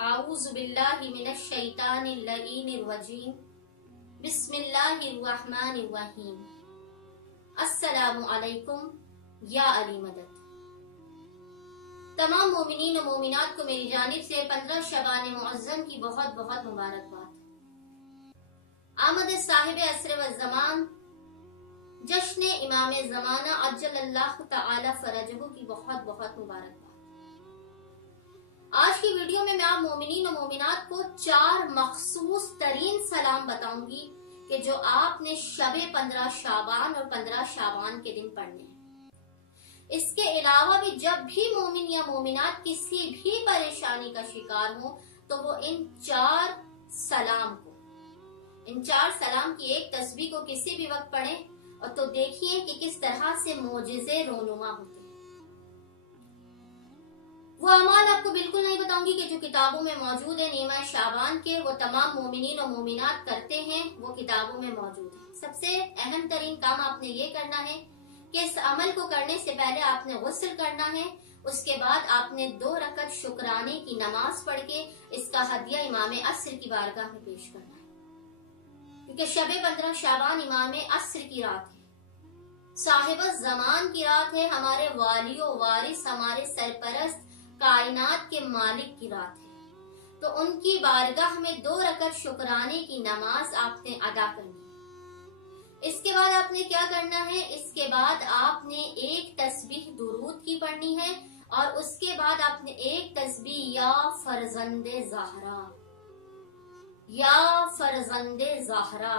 अऊज़ु बिल्लाहि मिनश शैतानिर लईनिर रजीम। बिस्मिल्लाहिर रहमानिर रहीम। अस्सलामु अलैकुम या अली मदद। तमाम मोमिनीन और मोमिनात को मेरी जानिब से 15 शबान मुअज़्ज़म की बहुत बहुत मुबारकबाद। आमद साहिब असर व ज़मान जश्न इमाम ज़माना अज्जलल्लाहु तआला फरजहू की बहुत बहुत मुबारकबाद। आज की वीडियो में मैं आप मोमिनीन और मोमिनात को 4 मखसूस तरीन सलाम बताऊंगी कि जो आपने शबे 15 शाबान और 15 शाबान के दिन पढ़ने हैं। इसके अलावा भी जब भी मोमिन या मोमिनात किसी भी परेशानी का शिकार हो तो वो इन 4 सलाम की एक तस्बीह को किसी भी वक्त पढ़ें और तो देखिए कि किस तरह से मोजिज़े रोनुमा होते हैं। वो अमाल आपको बिल्कुल नहीं बताऊंगी कि जो किताबों में मौजूद है नीमा शाबान के, वो तमाम मोमिनीन और मोमिनात करते हैं, वो किताबों में मौजूद है। सबसे अहम तरीन काम आपने ये करना है कि इस अमल को करने से पहले आपने गुस्ल करना है। उसके बाद आपने 2 रकत शुक्राने की नमाज पढ़ के इसका हदिया इमाम अस्र की बारगाह में पेश करना है, क्योंकि शबे 15 शाबान इमाम अस्र की रात है, साहिब ज़मान की रात है, हमारे वालियो वारिस, हमारे सरपरस्त कायनात के मालिक की रात है। तो उनकी बारगाह में 2 रकत शुक्राने की नमाज आपने अदा करनी है। इसके बाद आपने क्या करना है, इसके बाद आपने एक तस्बीह दुरूद की पढ़नी है और उसके बाद आपने एक तस्बीह या फरजंदे ज़हरा, या फरजंदे ज़हरा,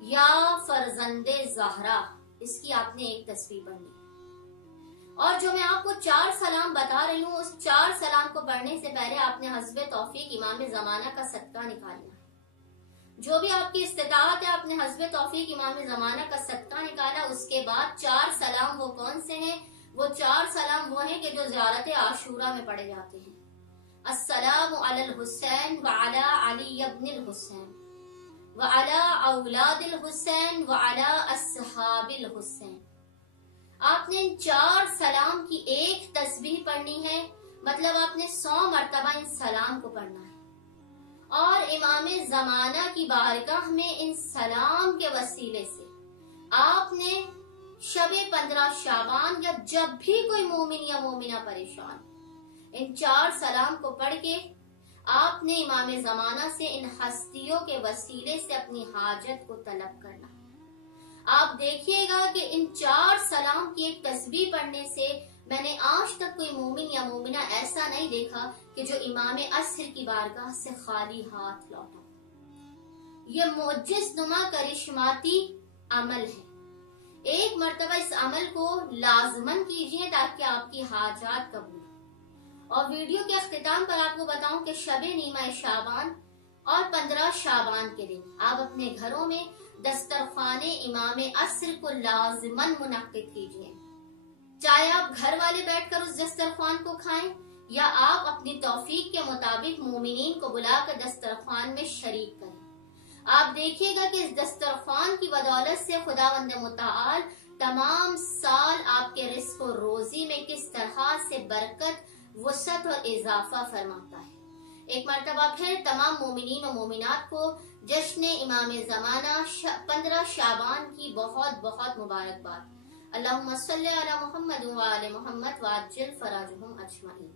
या फरजंदे ज़हरा, इसकी आपने एक तस्बीह पढ़नी है। और जो मैं आपको 4 सलाम बता रही हूँ, उस 4 सलाम को पढ़ने से पहले आपने हस्बे तौफीक इमाम ज़माना का सदका निकालना है। जो भी आपकी इस्तिताअत है, आपने हस्बे तौफीक इमाम ज़माना का सदका निकाला। उसके बाद 4 सलाम वो कौन से हैं? वो 4 सलाम वो हैं कि जो ज़ियारत आशूरा में पढ़े जाते हैं। अस्सलामु अलल हुसैन व अला अली इब्निल हुसैन व अला औलादिल हुसैन व अला अस्हाबिल हुसैन। आपने इन 4 सलाम की एक तस्बीह पढ़नी है, मतलब आपने 100 मरतबा इन सलाम को पढ़ना है और इमाम ज़माना की बारगाह में इन सलाम के वसीले से आपने शबे 15 शाबान या जब भी कोई मोमिन या मोमिना परेशान, इन 4 सलाम को पढ़ के आपने इमाम ज़माना से इन हस्तियों के वसीले से अपनी हाजत को तलब करना। आप देखिएगा कि इन 4 सलाम की एक तस्बीह पढ़ने से मैंने आज तक कोई मोमिन या मोमिना ऐसा नहीं देखा कि जो इमाम अस्र की बारगाह से खाली हाथ लौटा। ये मोजिज़ नुमा करिश्माती अमल है। एक मर्तबा इस अमल को लाजमन कीजिए ताकि आपकी हाजात कबूल हो। और वीडियो के अख्तिताम पर आपको बताऊं कि शबे नीमा शाबान और 15 शाबान के दिन आप अपने घरों में दस्तरखाने इमाम अस्र को लाज़िमन मुनक्किद कीजिए। चाहे आप घर वाले बैठकर उस दस्तरखान को खाएं या आप अपनी तौफीक के मुताबिक मोमिनीन को बुलाकर दस्तरखान में शरीक करें। आप देखिएगा कि इस दस्तरखान की बदौलत से खुदावंद मुताल तमाम साल आपके रिज़्क़ और रोजी में किस तरह से बरकत, वसअत और इजाफा फरमाता है। एक मरतबा फिर तमाम मोमिनीन और मोमिनात को जश्न इमाम ज़माना 15 शाबान की बहुत बहुत मुबारकबाद। अल्लाहुम्मा सल्ली अला मुहम्मद व आले मुहम्मद व अज्जिल फराजहुम अजमईन।